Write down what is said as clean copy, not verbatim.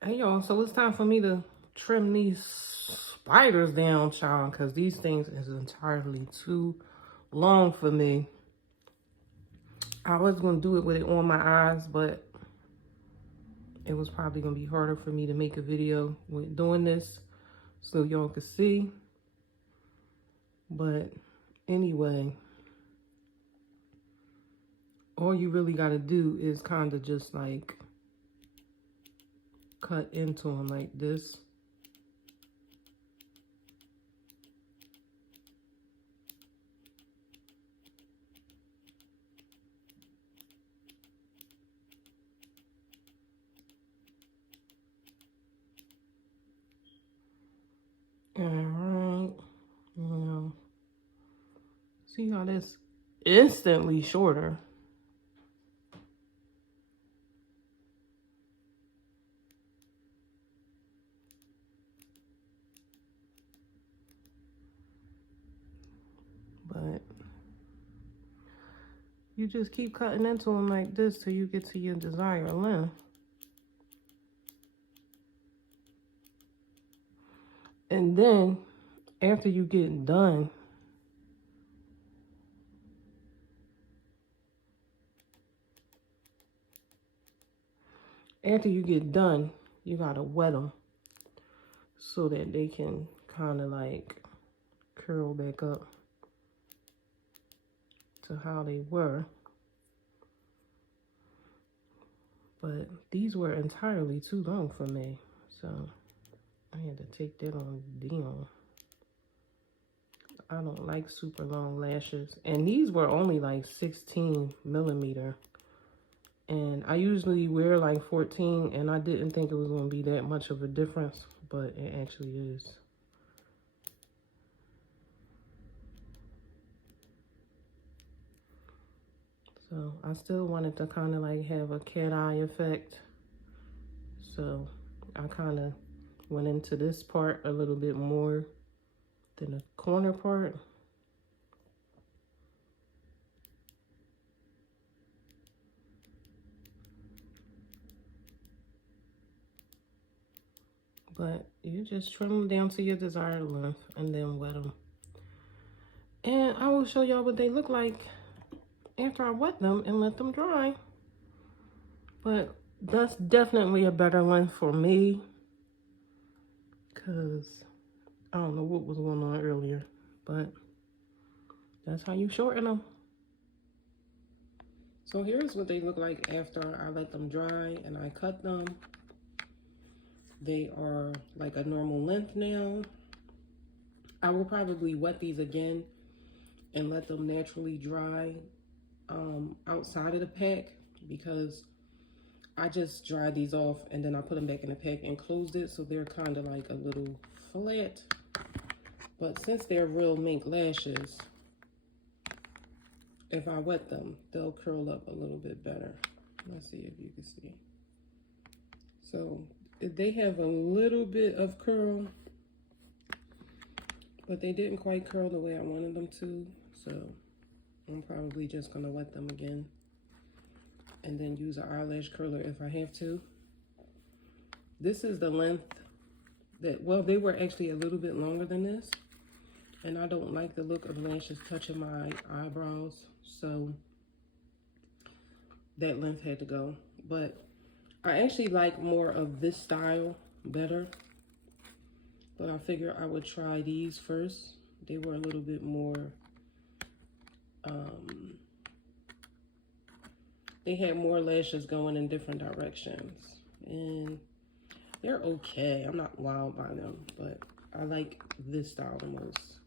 Hey y'all, so it's time for me to trim these spiders down, child, because these things is entirely too long for me. I was going to do it with it on my eyes, but it was probably going to be harder for me to make a video with doing this so y'all could see. But anyway, all you really got to do is kind of just like cut into them like this. Alright, now, see how that's instantly shorter. But you just keep cutting into them like this till you get to your desired length. And then after you get done, you gotta wet them so that they can kind of like curl back up to how they were. But these were entirely too long for me, so I had to take that on down. I don't like super long lashes, and these were only like 16 millimeter, and I usually wear like 14, and I didn't think it was going to be that much of a difference, but it actually is. So I still wanted to kind of like have a cat eye effect, so I kind of went into this part a little bit more than the corner part. But you just trim them down to your desired length and then wet them. And I will show y'all what they look like after I wet them and let them dry. But that's definitely a better length for me, because I don't know what was going on earlier, but that's how you shorten them. So here's what they look like after I let them dry and I cut them. They are like a normal length now. I will probably wet these again and let them naturally dry outside of the pack, because I just dried these off and then I put them back in the pack and closed it, so they're kind of like a little flat. But since they're real mink lashes, if I wet them, they'll curl up a little bit better. Let's see if you can see. So they have a little bit of curl, but they didn't quite curl the way I wanted them to. So I'm probably just gonna wet them again and then use an eyelash curler if I have to. This is the length that, well, they were actually a little bit longer than this, and I don't like the look of lashes touching my eyebrows, so that length had to go. But I actually like more of this style better, but I figure I would try these first. They were a little bit more, they had more lashes going in different directions, and they're okay. I'm not wild by them, but I like this style the most.